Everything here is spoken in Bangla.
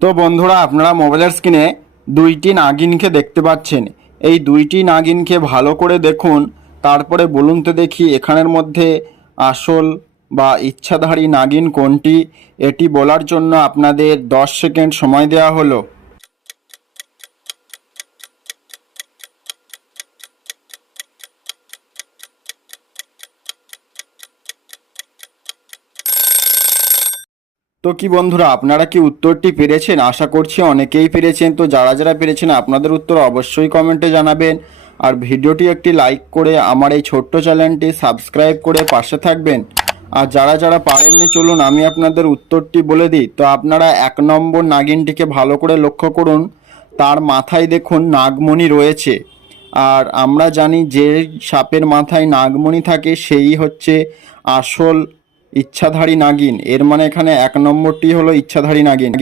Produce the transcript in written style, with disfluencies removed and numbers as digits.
তো বন্ধুরা, আপনারা মোবাইলের স্ক্রিনে দুইটি নাগিনকে দেখতে পাচ্ছেন। এই দুইটি নাগিনকে ভালো করে দেখুন, তারপরে বলুন তো দেখি এখানের মধ্যে আসল বা ইচ্ছাধারী নাগিন কোনটি। এটি বলার জন্য আপনাদের 10 সেকেন্ড সময় দেওয়া হলো। তো কি বন্ধুরা, আপনারা কি উত্তরটি পেরেছেন? আশা করছি অনেকেই পেরেছেন। তো যারা যারা পেরেছেন আপনাদের উত্তর অবশ্যই কমেন্টে জানাবেন। আর ভিডিওটি একটি লাইক করে আমার এই ছোট্ট চ্যানেলটি সাবস্ক্রাইব করে পাশে থাকবেন। আর যারা যারা পারেননি, চলুন আমি আপনাদের উত্তরটি বলে দিই। তো আপনারা 1 নম্বর নাগিনটিকে ভালো করে লক্ষ্য করুন। তার মাথায় দেখুন নাগমণি রয়েছে। আর আমরা জানি যে সাপের মাথায় নাগমণি থাকে সেই হচ্ছে আসল ইচ্ছাধারী নাগিন। এর মানে এখানে 1 নম্বরটি হলো ইচ্ছাধারী নাগিন।